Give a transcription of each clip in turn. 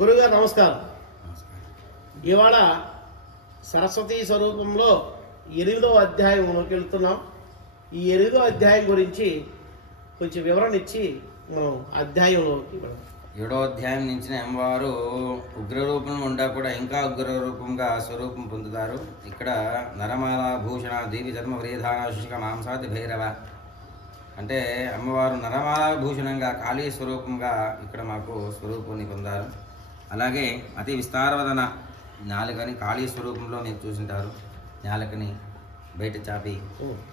గురుగారు నమస్కారం. ఇవాళ సరస్వతీ స్వరూపంలో 8వ అధ్యాయంలోకి వెళ్తున్నాం. ఈ 8వ అధ్యాయం గురించి కొంచెం వివరణ ఇచ్చి మనం అధ్యాయంలోకి వెళ్దాం. 7వ అధ్యాయం నుంచి అమ్మవారు ఉగ్రరూపం ఉండా కూడా ఇంకా ఉగ్రరూపంగా స్వరూపం పొందుతారు. ఇక్కడ నరమాల భూషణ దేవి చర్మ వ్రేధాన శుష్క మాంసాది భైరవ అంటే అమ్మవారు నరమాల భూషణంగా కాళీ స్వరూపంగా ఇక్కడ మాకు స్వరూపాన్ని పొందారు. అలాగే అతి విస్తారవదన నాలుకని కాళీ స్వరూపంలో మీరు చూసింటారు. నాలుకని బయట చాపి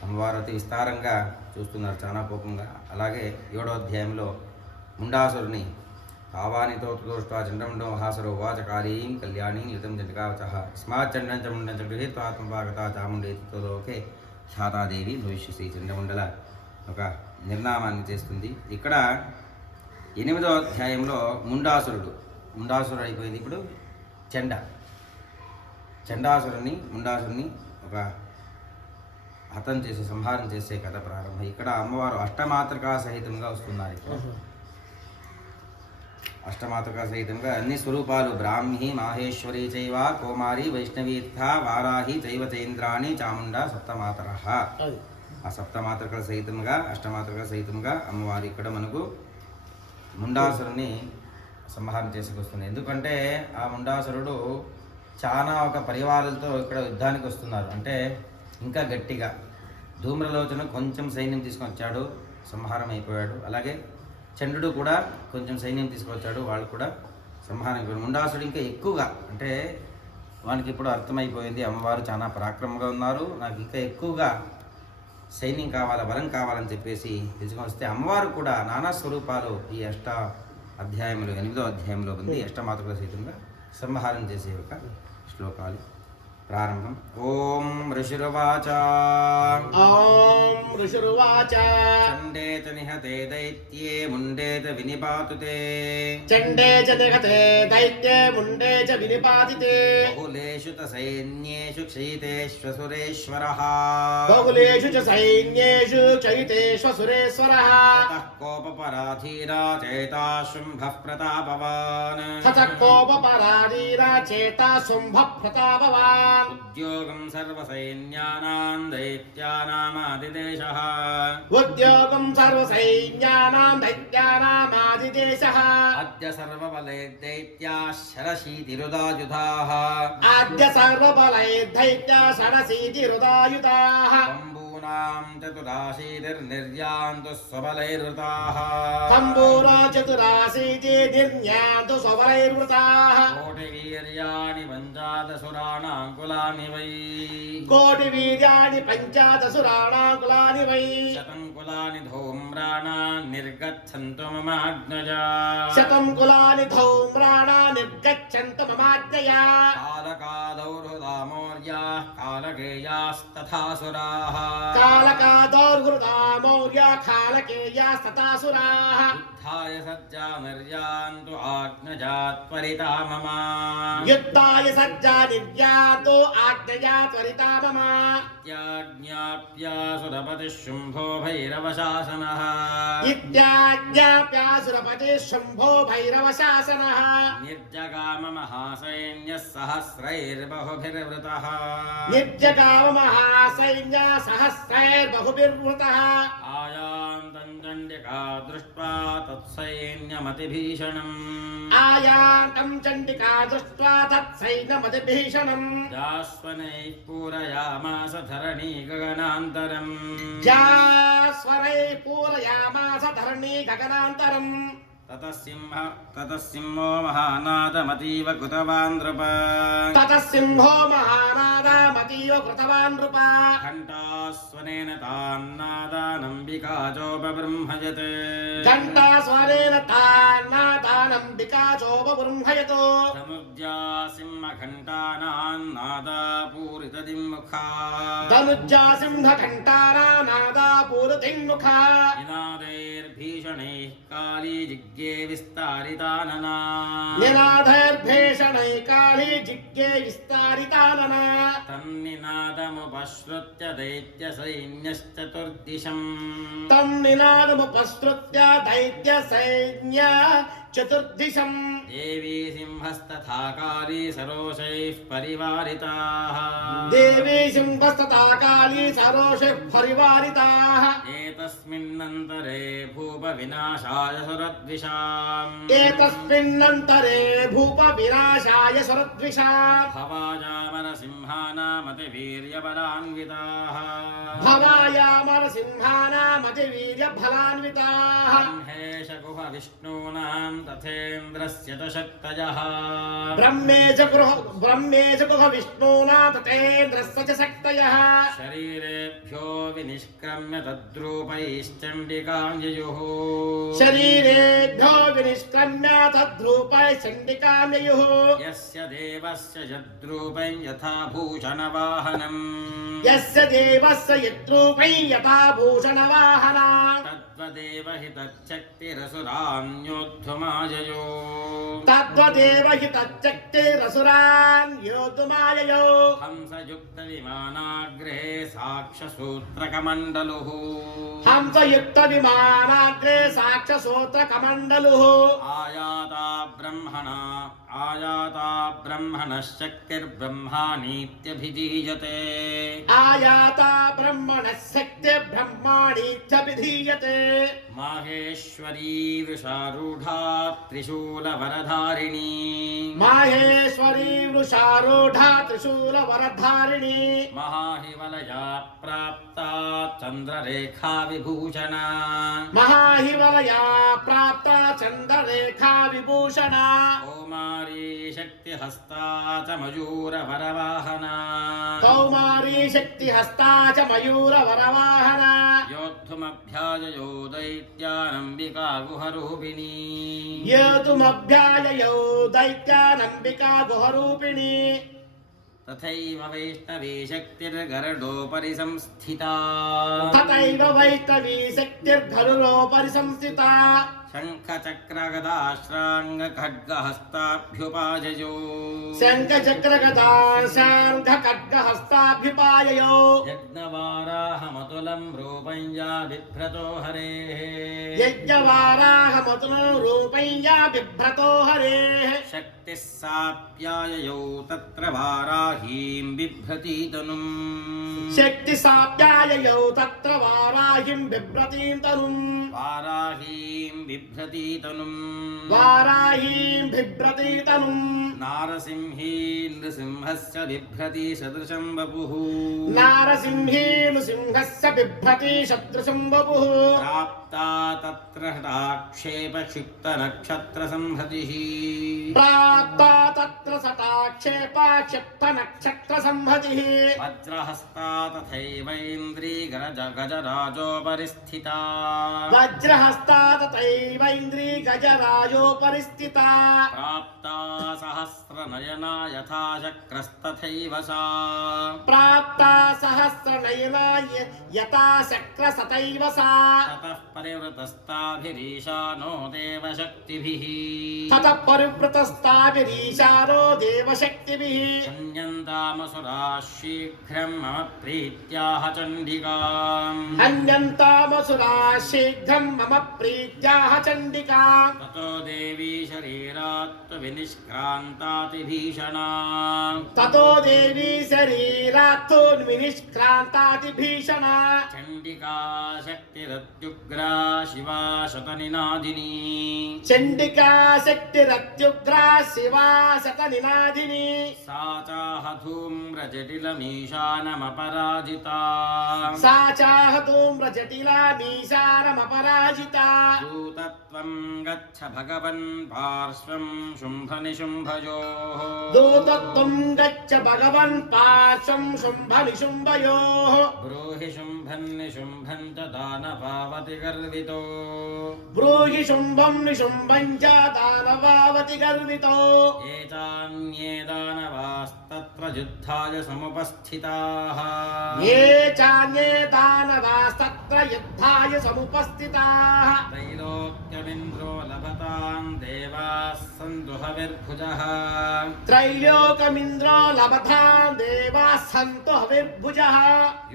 అమ్మవారు అతి విస్తారంగా చూస్తున్నారు, చాలా కోపంగా. అలాగే 7వ అధ్యాయంలో ముండాసురుని పావానితో దోష్ట్వా చండముండో మహాసురో వాచ కాళీం కళ్యాణీం యుతం జంటకావచ స్మాత్ చండం చ ముండం చ గృహీత్వాత్మపాగత చాముండేతితో లోకే శాతాదేవి భవిష్యసి. చండముండల ఒక నిర్నామాన్ని చేస్తుంది. ఇక్కడ 8వ అధ్యాయంలో ముండాసురుడు అయిపోయింది. ఇప్పుడు ముండాసురుని ఒక హతం చేసి సంహారం చేసే కథ ప్రారంభం. ఇక్కడ అమ్మవారు అష్టమాతృకా సహితంగా వస్తున్నారు. ఇక్కడ అష్టమాతృకా సహితంగా అన్ని స్వరూపాలు బ్రాహ్మి మాహేశ్వరి చైవ కౌమారి వైష్ణవీర్థ వారాహి చైవ చైంద్రాణి చాముండా సప్తమాతర. ఆ సప్తమాతృకల సహితంగా అష్టమాతృకల సహితంగా అమ్మవారు ఇక్కడ మనకు ముండాసురుని సంహారం చేసుకొస్తుంది. ఎందుకంటే ఆ ముండాసురుడు చాలా ఒక పరివారాలతో ఇక్కడ యుద్ధానికి వస్తున్నారు. అంటే ఇంకా గట్టిగా ధూమ్రలోచన కొంచెం సైన్యం తీసుకొని వచ్చాడు, సంహారం అయిపోయాడు. అలాగే చంద్రుడు కూడా కొంచెం సైన్యం తీసుకొచ్చాడు, వాళ్ళు కూడా సంహారం అయిపోయాడు. ముండాసుడు ఇంకా ఎక్కువగా, అంటే వానికి ఇప్పుడు అర్థమైపోయింది అమ్మవారు చాలా పరాక్రమంగా ఉన్నారు, నాకు ఇంకా ఎక్కువగా సైన్యం కావాలి, బలం కావాలని చెప్పేసి తీసుకొని వస్తే అమ్మవారు కూడా నానా స్వరూపాలు ఈ 8వ అధ్యాయంలో ఉంది. అష్టమాతృక సహితంగా సంహారం చేసే ఒక శ్లోకాలు ప్రారంభం. ఓం ఋషిరువాచ చండేత నిహతే దైత్యే ముండేత వినిపాతుతే బహులేషు చ సైన్యేషు క్షయితేష్వసురేశ్వరః తతః కోపపరాధీరా చేతా శుంభః ప్రతాపవాన్ ఉద్యోగం సర్వసైన్యానాం దైత్యానామాదిదేశః అద్య సర్వబలైర్దైత్యాః షరశీతిరుదాయుధాః తంబూనాం చతురాశీతిర్నిర్యాంతు స్వబలైర్వృతాః కోటివీర్యాణి పంచాదశురాణాకులాని వై శతం కులాని ధూమ్రాణా నిర్గచ్చంతు మమాజ్ఞయా కాలకాదౌర్హృదామౌర్యాః కాలకేయాస్తథాసురాః యుద్ధాయ సజ్జా నిర్యాంతు ఆజ్ఞజాత్ త్వరితా మమ ఇత్యాజ్ఞాప్యాసురపతిః శుంభో భైరవశాసనః నిర్జగామ మహాసైన్యః సహస్రైర్బహుభిర్వృతః ఆయాంతం చండికా దృష్ట్వా తత్సైన్యమతిభీషణం జాస్వనైః పూరయామాస ధరణీ గగనాంతరం తతసింహో మహానాదమతీవ కృతవాన్ నృప ఘంటాస్వనేన తాన్నాదానంబికా చోపబృంహయత్ ధనుర్జా సింహఘంటానాదాపూరితదిమ్ముఖా నినాదైర్భీషణైః काली जिज्ञे विस्तारितानना निनादैर्भेषणैकाली जिज्ञे विस्तारितानना तन्निनादमुपश्रुत्य दैत्यसैन्यश्चतुर्दिशम् तं निनादमुपसृत्य दैत्यसैन्य चतुर्दिशम् देवी सिंहस्तथा काली सरोषैः परिवारिताः देवी सिंहस्तथा काली सरोषैः परिवारिताः एतस्मिन्नन्तरे भूपविनाशाय सुरद्विषाम् एतस्मिन्नन्तरे भूपविनाशाय सुरद्विषाम् भवाजामरसिंहानामतिवीर्यबलान्विताः भवायामरसिंहानामतिवीर्यबलान्विताः ब्रह्मेशगुह विष्णूनां तथेन्द्रस्य च शक्तयः ब्रह्मेशगुह विष्णूना तथेन्द्रस्य च शक्तयः शरीरेभ्यो विनिष्क्रम्य तद्रूपैश्चण्डिकां ययुः शरीरेभ्यो विनिष्क्रम्य तद्रूपै चण्डिकां ययुः यस्य देवस्य यद्रूपं यथा भूषणवाहनम् यस्य देवस्य यद्रूपै यथा भूषणवाहना तद्वदेव हि तच्छक्तिरसुरान्योद्धुमाययो तद्वदेव हि तच्चक्तिरसुरान् योद्धुमाययो हंसयुक्तविमानाग्रे साक्षसूत्रकमण्डलुः हंसयुक्तविमानाग्रे साक्षसूत्रकमण्डलुः आयाता ब्रह्मणः शक्तिर्ब्रह्माणीत्यभिधीयते आयाता ब्रह्मणः शक्तिर्ब्रह्माणीत्यभिधीयते माहेश्वरी वृषारूढा त्रिशूलवरधारिणी माहेश्वरी वृषारूढा त्रिशूलवरधारिणी महाहिवलया प्राप्ता चन्द्ररेखा विभूषणा महाहिवलया प्राप्ता चन्द्ररेखा विभूषणा कौमारी शक्तिहस्ता च मयूरवरवाहना कौमारी शक्तिहस्ता च मयूरवरवाहना योद्धुमभ्याजयो दैत्यानम्बिका गुहरूपिणी योद्धुमभ्याययौ दैत्यानम्बिका गुहरूपिणी तथैव वैष्णवी शक्तिर्गरुडोपरि संस्थिता तथैव वैष्णवी शक्तिर्गरुडोपरि संस्थिता शङ्खचक्रगदाश्राङ्गखड्गहस्ताभ्युपाजयो शङ्खचक्रगदाशार्ङ्गखड्गहस्ताभ्युपाययो यज्ञवाराहमतुलं रूपं या बिभ्रतो हरेः यज्ञवाराहमतुलं रूपं या बिभ्रतो हरेः शक्तिः साप्याययौ तत्र वाराहीं बिभ्रती तनुम् शक्तिसाप्याययौ तत्र वाराहिं बिभ्रतीं तनुम् वाराहीं बिभ्रती तनुम् वाराहीं बिभ्रती तनुम् नारसिंही नृसिंहस्य बिभ्रती सदृशं वपुः नारसिंही नृसिंहस्य बिभ्रती सदृशं वपुः प्राप्ता तत्र हठाक्षेपक्षिप्तनक्षत्रसंहतिः प्राप्ता तत्र सटाक्षेपाक्षिप्तनक्षत्रसंहतिः वज्रहस्ता तथैवैन्द्री गजराजोपरि स्थिता वज्रहस्ता तथैवैन्द्री गजराजोपरि स्थिता प्राप्ता सहस्रनयना यथा शक्रस्तथैव सा प्राप्ता सहस्रनयना यथा शक्रस्तथैव सा ततः परिवृतस्ताभिरीशानो देवशक्तिभिः ततः परिवृतस्ताभिरीशानो देवशक्तिभिः हन्यन्तामसुराः शीघ्रं मम प्रीत्याह चण्डिकाम् हन्यन्तामसुराः शीघ्रं मम प्रीत्याह चण्डिकाम् ततो देवी शरीरात् विनिष्क्रान्तातिभीषणा ततो देवी शरीरात् विनिष्क्रान्तातिभीषणा चण्डिका शक्तिरत्युग्रा शिवा शतनिनादिनी चण्डिका शक्तिरत्युग्रा शिवा शतनिनादिनी सा चाह धूम्रजटिलमीशानमपराजिता सा चाह धूम्रजटिलामीशानमपराजिता दूतत्वं गच्छ भगवन् पार्श्वं शुम्भनिशुम्भयोः दूतत्वं गच्छ भगवन् पार्श्वं शुम्भनिशुम्भयोः ब्रूहि शुम्भन्निशुम्भं च दानवावति गर्वितो ब्रूहि शुम्भं निशुम्भं च दानवावति गर्वितो एतान्ये दानवास्तत्र युद्धाय समुपस्थिताः ये चान्ये दानवास्त तत्र युद्धाय समुपस्थिताः त्रैलोक्यमिन्द्रो लभतां देवाः सन्तु हविर्भुजः त्रैलोकमिन्द्रो लभतां देवाः सन्तु हविर्भुजः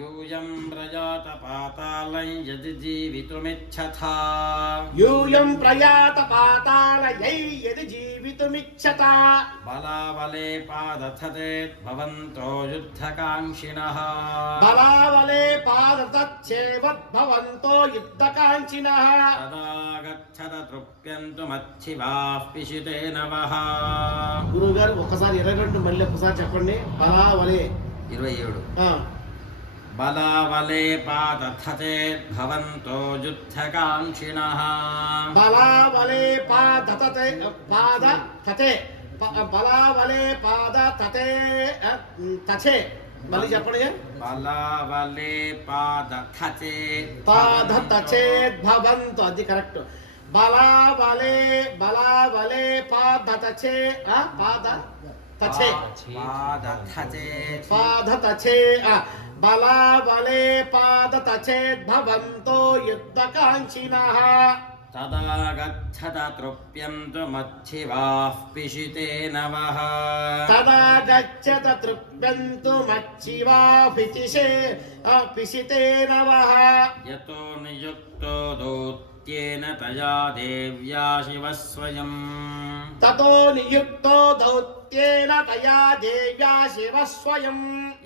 यूयं प्रजात पातालं यदि जीवितुमिच्छथा यूयं प्रयात पातालयै यदि जीवितुमिच्छता बलाबले पादथते भवन्तो युद्धकाङ्क्षिणः बलावले पादतच्छेवद्भवन्तो युद्धकाञ्चिनः तदा गच्छत तृप्यन्तुमच्छिवाः पिशिते नवः గురుగారు ఒకసారి 22 మళ్ళీ ఒకసారి చెప్పండి బలావలే 27 बलावले पादथते भवन्तो युद्धकाङ्क्षिणः బలావలే పాదతతే పాదతతే బలావలే పాదతతే తచే మళ్ళీ చెప్పండి बलावले पादथते పాదతచేద్భవంతు అది కరెక్ట్ బలావలే పాదతచే పాదతచే పాదతచే బలావలే పాదతచేద్భవంతో యుద్ధకాంక్షిణః तदा गच्छत तृप्यन्तुमच्छिवाः पिशिते नवः तदा गच्छत तृप्यन्तुमच्छिवा पिशिते नवः यतो नियुक्तो दौत्येन तया देव्या शिवः स्वयम् ततो नियुक्तो दौत्येन तया देव्या शिवः स्वयं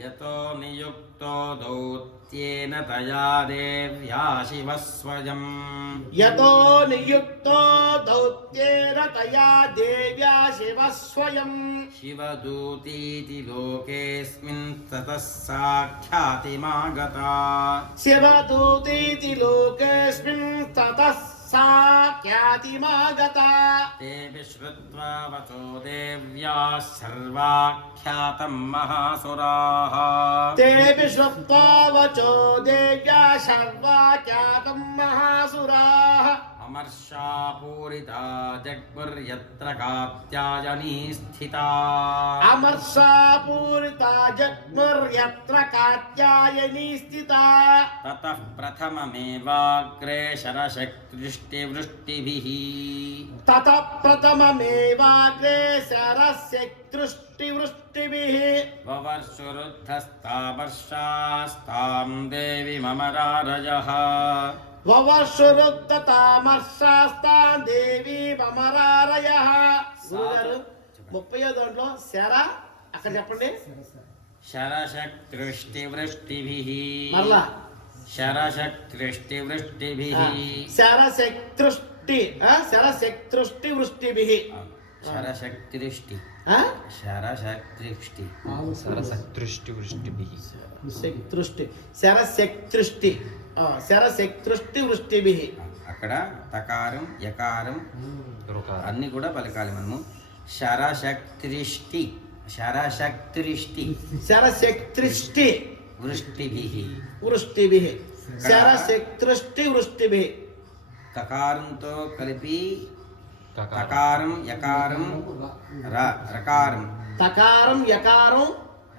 यतो नियुक्तो दौत्येन तया देव्या शिवः स्वयम् यतो नियुक्तो दौत्येन तया देव्या शिवः स्वयं शिवदूतीति लोकेऽस्मिन् ततः साख्यातिमागता शिवदूतीति लोकेऽस्मिन् ततः सा ख्यातिमागता तेऽपि श्रुत्वा वचो देव्याः सर्वाख्यातं महासुराः तेऽपि श्रुत्वा वचो देव्या सर्वाख्यातं महासुराः अमर्षापूरिता जग्मुर्यत्र कात्यायनी स्थिता अमर्षापूरिता जग्मुर्यत्र कात्यायनी स्थिता ततः प्रथममेवाग्रे शरशक्तिवृष्टिभिः ततः प्रथममेवाग्रे शरस्य वृष्टिवृष्टिभिः ववर्षुरुद्धस्तावर्षास्तां देवी ममरारजः వవర్షురుత్తతామర్షాస్తాన్ దేవి మమరారయః గురుగారు 30వ దాంట్లో శర అక్కడ చెప్పండి शरशक्तिवृष्टिभिः మరలా शरशक्तिवृष्टिभिः శరశక్తృష్టి వృష్టిభిః शरशक्तिवृष्टि शरशक्तिवृष्टिभिः శరశక్తృష్టి వృష్టిభిః అక్కడ తకారం యకారం అన్ని కూడా పలకాలి మనము శరశక్తిష్టి శరశక్తృష్టి వృష్టిభిః శరశక్తృష్టి వృష్టిభిః కకారంతో కలిపి తకారం యకారం రకారం తకారం యకారం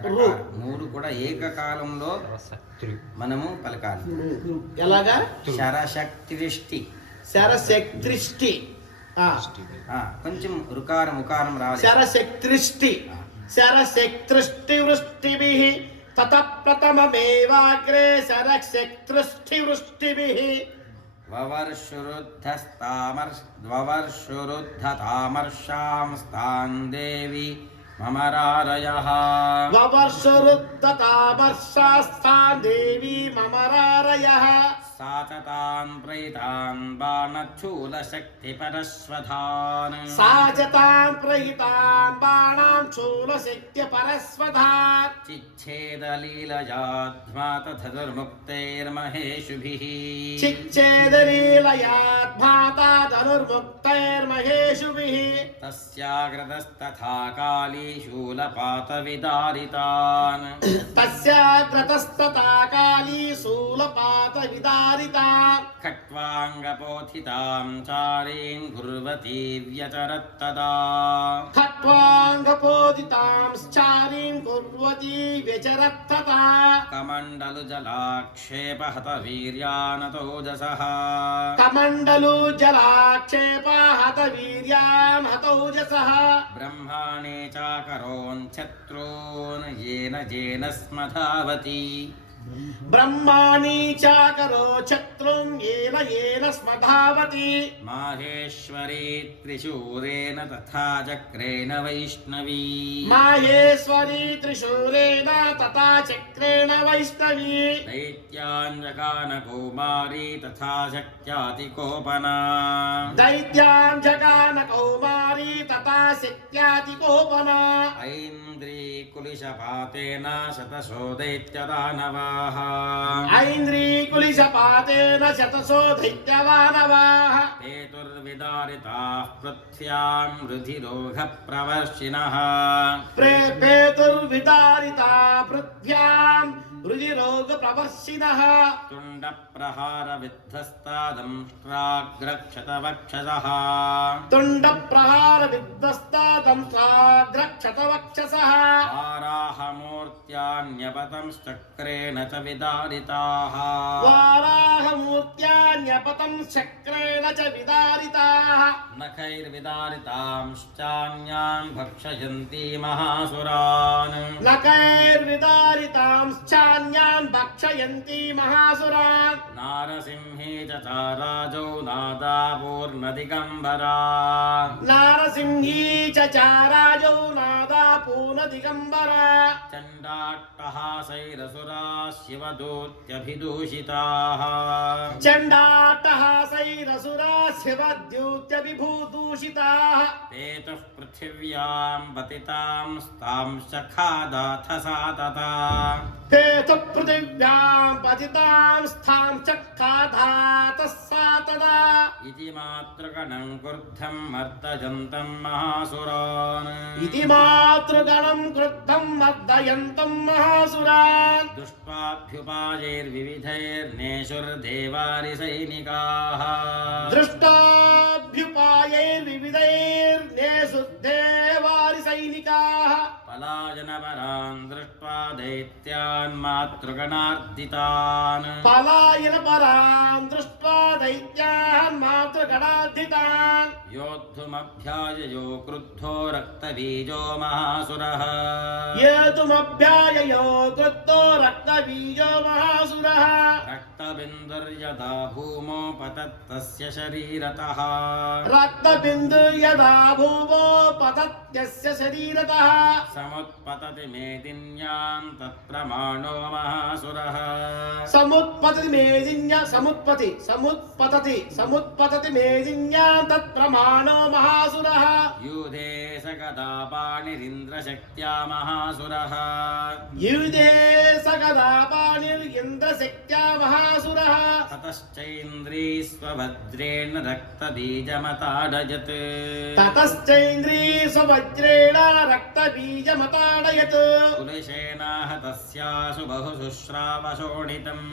రు మూడు కూడా ఏకకాలంలో మనము పలకాలి ఎలాగా శరశక్తిష్టి శరశక్తృష్టి కొంచెం రుకారం ఉకారం రావాలి శరశక్తృష్టి వృష్టిభిః తతః ప్రథమమేవాగ్రే శరశక్తృష్టి వృష్టిభిః వవర్షురుద్ధతామర్షాం దేవి మమరారయః వవర్షురుద్ధతామర్షాస్తాన్ దేవి మమరారయః सा च तान् प्रहितान् बाणच्छूलशक्तिपरश्वधान् సాజతాన్ ప్రహితాన్ బాణాం శూలశక్త్యపరస్వధాన్ चिच्छेदलीलयाध्मातधनुर्मुक्तैर्महेषुभिः చిచ్ఛేదలీలయాద్భాతా ధనుర్ముక్తైర్మహేషుభిః तस्याग्रतस्तथा काली शूलपातविदारितान् తస్యాగ్రతస్తతా కాళీ శూలపాత విదారితా खट्वाङ्गपोथितां चारीं कुर्वती व्यचरत्तदा ఖట్వాంగపోదితాం చారీం కుర్వతి व्यचरत्तता कमण्डलु जलाक्षेपहत वीर्यानतोजसः कमण्डलु जलाक्षेपा हत वीर्यान् हतौजसः ब्रह्माणे चाकरोञ्छत्रून् येन येन स्मधावति ब्रह्माणि चाकरो शत्रुं येन येन स्मधावति माहेश्वरी त्रिशूरेण तथा चक्रेण वैष्णवी माहेश्वरी त्रिशूलेन तथा चक्रेण वैष्णवी दैत्याञ्जगानकौमारी तथा शक्त्यातिकोपना दैत्यां जगान कौमारी तथा शक्त्यातिकोपना ऐन्द्रीकुलिशपातेन शतशो दैत्यदानवाः ऐन्द्रीकुलिशपातेन शतशो दैत्यवानवाः पेतुर्विदारिताः पृथ्व्यां रुधिरोगप्रवर्षिणः प्रेपेतुर्विदारिता पृथ्व्यां रुधिरोगप्रवर्षिणः तुण्डप्रहारविध्वस्तादंष्ट्राग्रक्षतवक्षसः तुण्डप्रहारविध्वस्तादंष्ट्राग्रक्षतवक्षसः वाराहमूर्त्यान्यपतंश्चक्रेण च विदारिताः वाराहमूर्त्यान्यपतं चक्रेण च विदारिताः नखैर्विदारितांश्चान्यान् भक्षयन्ति महासुरान् नखैर्विदारितांश्चान्यान् भक्षयन्ति महासुरान् नारसिंहे च चाराजौ नादापूर्णदिगम्बरा नारसिंही च चाराजौ नादा पूर्णदिगम्बरा चण्डाट्टहासैरसुराः शिवदूत्यभिदूषिताः चण्डाट्टहासैरसुरा शिवद्यूत्यभिभूदूषिताः पेतुः पृथिव्यां पतितां स्तां शखादाथ सा तथा पेतु पृथिव्यां पतितां स्थां चक्खाधातः सा तदा इति मातृगणं क्रुद्धं मर्दयन्तं महासुरान् इति मातृगणं क्रुद्धं मर्दयन्तं महासुरान् दृष्ट्वाभ्युपायैर्नेषुर्देवारिसैनिकाः दृष्टाभ्युपायैर्विविधैर्नेषु देवारिसैनिकाः पलायनपरान् दृष्ट्वा दैत्यान् मातृगणार्दितान् पलायनपरान् दृष्ट्वा दैत्यान् मातृगणार्दितान् योद्धुमभ्याययो क्रुद्धो रक्तबीजो महासुरः येतुमभ्याययो क्रुद्धो रक्तबीजो महासुरः रक्तबिन्दुर्यदा भूमो पतत्तस्य शरीरतः रक्तबिन्दु यदा भूमो पतत्यस्य शरीरतः समुत्पतति मेदिन्यां तत्प्रमाणो महासुरः समुत्पतति मेदिन्या समुत्पतति मेदिन्या तत्प्रमाणो महासुरः यूधे सकदा पाणिरिन्द्रशक्त्या महासुरः युधे सकदा पाणिर्इन्द्रशक्त्या महासुरः ततश्चैन्द्री स्वभद्रेण रक्तबीजमताडयत् ततश्चैन्द्री स्ववज्रेण रक्तबीजमताडयत् कुलशेनाह तस्यासु बहुषु श्रावशोणितम्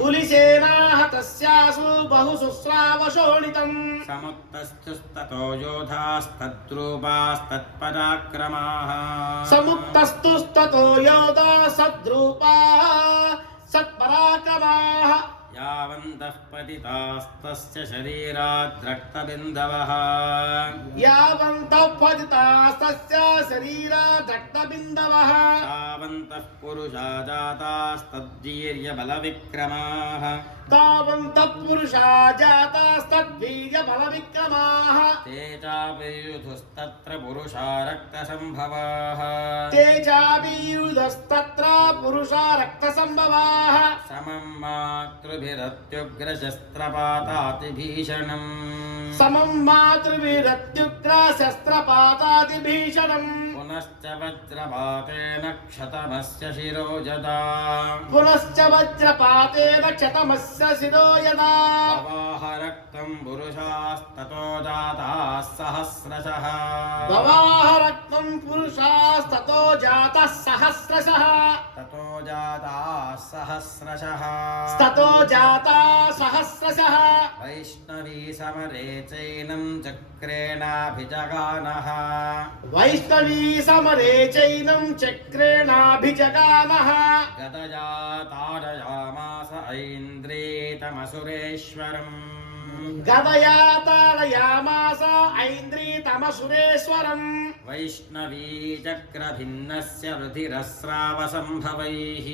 कुलिसेनाः तस्यासु बहुशुश्रावशोणितम् समुत्तस्थुस्ततो योधास्तद्रूपास्तत्पराक्रमाः समुत्तस्तुस्ततो योधा सद्रूपाः सत्पराक्रमाः यावन्तः पतितास्तस्य शरीराद्रक्तबिन्दवः यावन्तः पतितास्तस्य शरीरात् रक्तबिन्दवः तावन्तः पुरुषा जातास्तद्वीर्यबलविक्रमाः तावन्तः पुरुषा जातास्तद्वीर्यबलविक्रमाः ते चापयुधुस्तत्र पुरुषा रक्तसम्भवाः ते चाभियुधस्तत्र पुरुषा रक्तसम्भवाः समं मातृभिरत्युग्रशस्त्रपातातिभीषणम् समं मातृभिरत्युग्रशस्त्रपातातिभीषणम् पुनश्च वज्रपातेन क्षतमस्य शिरो यदा पुनश्च वज्रपातेन क्षतमस्य शिरो यदा प्रवाह रक्तं पुरुषास्ततो जाताः सहस्रशः भवाह रक्तं पुरुषास्ततो जातः सहस्रशः ततो जाताः सहस्रशः ततो जाता सहस्रशः वैष्णवी समरे चैनं चक्रेणाभिजगानः वैष्णवी समरे चैनं चक्रेणाभिजगानः गदया ताडयामास ऐन्द्रियतमसुरेश्वरम् गदया ताडयामास ऐन्द्रियतमसुरेश्वरम् वैष्णवी चक्रभिन्नस्य रुधिरस्रावसम्भवैः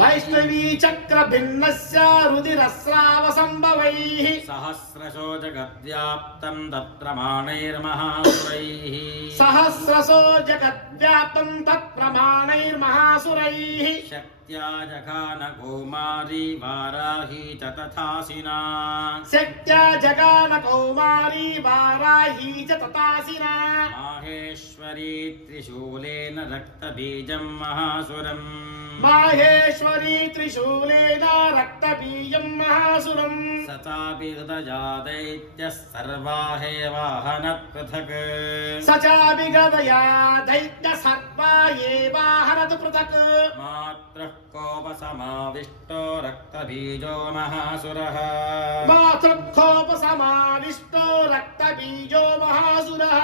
वैष्णवी चक्रभिन्नस्य रुधिरस्रावसम्भवैः सहस्रशो जगद्व्याप्तं तत्प्रमाणैर्महासुरैः सहस्रशो जगद्व्याप्तं तत्प्रमाणैर्महासुरैः शक्त्या जघान कौमारी वाराही च तथासिना शक्त्या जगान कौमारी वाराही च तथासिना माहेश्वरी त्रिशूलेन रक्तबीजं महासुरम् माहेश्वरी त्रिशूलेन रक्तबीजं महासुरम् स चापि हृदया दैत्यः सर्वाहेवाहनत् पृथक् स चापि गदया दैत्य सर्वा एवाहरत् पृथक् मात्रः कोपसमाविष्टो रक्तबीजो महासुरः मातृक्षोपसमाविष्टो रक्तबीजो महासुरः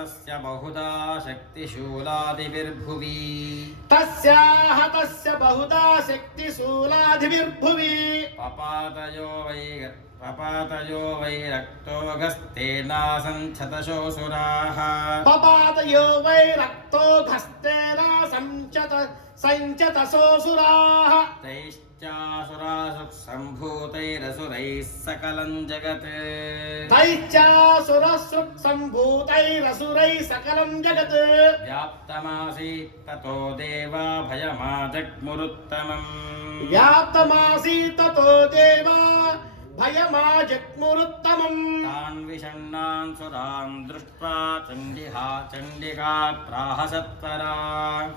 तस्य बहुधा शक्तिशूलादिभिर्भुवि तस्य बहुधा शक्तिशूलादिभिर्भुवि पपातयो वै रक्तोऽगस्तेनासन् शतशोऽसुराः पपातयो वै रक्तो घस्तेन सञ्चतसोऽसुराः तैश्चासुरासु सम्भूतैरसुरैः सकलं जगत् तैश्चासुरसृक्सम्भूतैरसुरैः सकलं जगत् व्याप्तमासीत् ततो देवा भयमाजग्मुरुत्तमम् व्याप्तमासीत् ततो देवा भयमाजग्मुरुत्तमम् तान् विषण्णान् सुरान् दृष्ट्वा चण्डिका प्राहसत्परा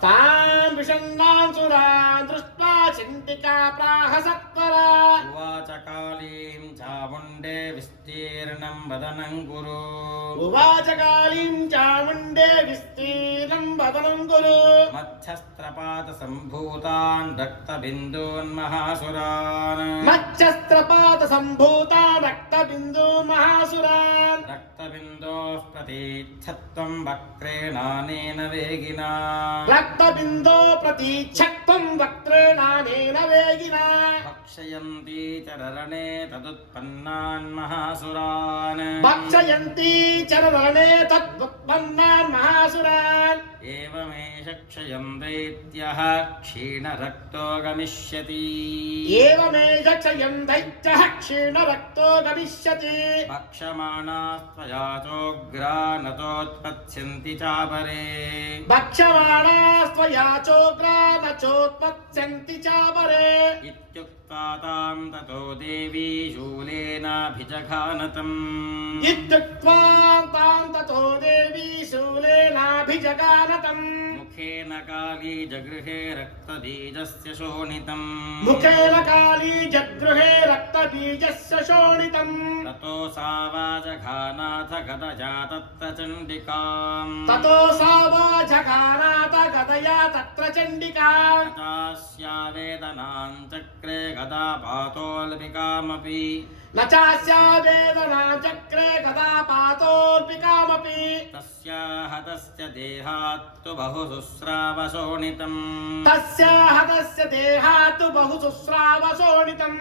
तान् विषण्णान् सुरान् दृष्ट्वा चण्डिका प्राहसत्परा उवाच कालीं चामुण्डे विस्तीर्णं वदनं कुरु उवाच कालीं चामुण्डे विस्तीर्णं वदनं कुरु मच्छस्त्रपातसम्भूतान् रक्तबिन्दून् महासुरान् मच्छस्त्रपातसम्भूता रक्तबिन्दो महासुरान् रक्तबिन्दोः प्रतीच्छत्वं वक्रेणानेन वेगिना रक्तबिन्दो प्रतीच्छत्वं वक्त्रेणानेन वेगिना भक्षयन्ती चररणे तदुत्पन्नान् महासुरान् भक्षयन्ती चरणे तदुत्पन्नान् महासुरान् एवमेष क्षयं दैत्यः क्षीणरक्तो गमिष्यति एवमेष क्षयं दैत्यः क्षीणरक्तो गमिष्यति भक्षमाणास्त्वया चोग्रा न चोत्पत्स्यन्ति चापरे भक्षमाणास्त्वया चोग्रा न चोत्पत्स्यन्ति चापरे इत्युक्त्वा तां ततो देवी शूलेनाभिजघानतम् इत्युक्त्वा तां ततो देवी शूलेनाभिजगानतम् मुखेन काली जगृहे रक्तबीजस्य शोणितम् मुखेन काली जगृहे रक्तबीजस्य शोणितम् ततो सा वाजघानाथ गदया तत्र चण्डिकाम् ततो सा वाजघानाथ गदया तत्र चण्डिका चास्या वेदनां चक्रे गदापातोऽल्पिकामपि न चास्या वेदना चक्रे गदापातोऽल्पिकामपि तस्याः तस्य देहात् तु बहु शुश्रावशोणितम् तस्य हतस्य देहात् बहु शुश्रावशोणितम्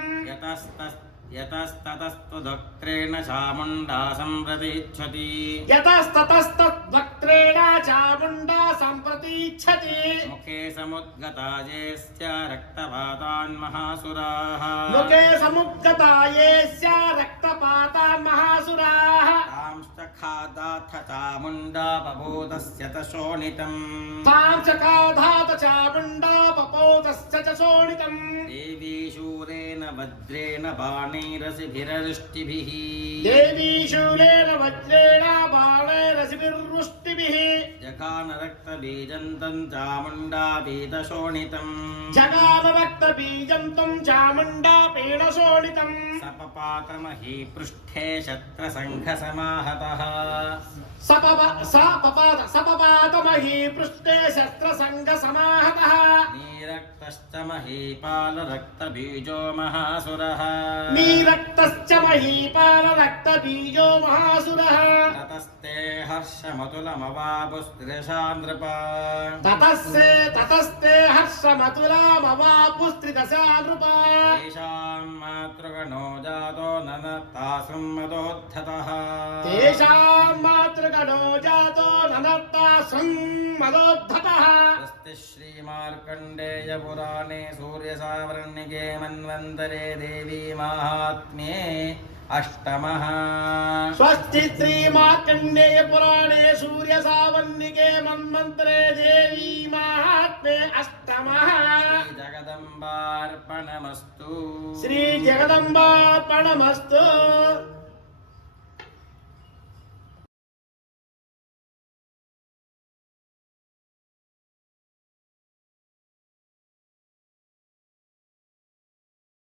यतस्ततस्तु दक्त्रेण चामुण्डा सम्प्रतीच्छति यतस्ततस्तद्वक्त्रेण चामुण्डा सम्प्रतीच्छति मुखे समुद्गतायेस्य रक्तपातान् महासुराः मुखे समुद्गतायेस्य रक्तपातान् महासुराः तांश्च खादाथ चामुण्डा पपोतस्य च शोणितम् तां च खादाथ चामुण्डा पपोतस्य च शोणितम् देवी शूलेन वज्रेण बाणैरसिभिरदृष्टिभिः देवी शूलेन वज्रेण बाणैरसिभिर्वृष्टिभिः जघान रक्तबीजं तं चामुण्डा पीतशोणितम् जगान रक्तबीजं तं चामुण्डा पीडशोणितम् सपपातमही पृष्ठे शत्रसङ्घसमाहतः सपपातमही पृष्ठे शस्त्रसङ्घसमाहतः रक्तश्च महीपालरक्तबीजो महासुरः नीरक्तश्च महीपालरक्तबीजो महासुरः ततस्ते हर्षमतुलमवापुस्त्रिदशा नृपा ततस्ते हर्षमतुलामवापुस्त्रिदशा नृपा तेषां मातृगणो जातो ननत्तासं मदोद्धतः तेषां मातृगणो जातो ननत्तासं मदोद्धतः स्वस्ति श्रीमार्कण्डेयपुराणे सूर्यसावर्णिके मन्वन्तरे देवी माहात्म्ये अष्टमः स्वस्ति श्रीमार्कण्डेय पुराणे सूर्य सावर्णिके मन्वन्तरे देवी माहात्म्ये अष्टमः जगदम्बार्पणमस्तु श्री जगदम्बार्पणमस्तु।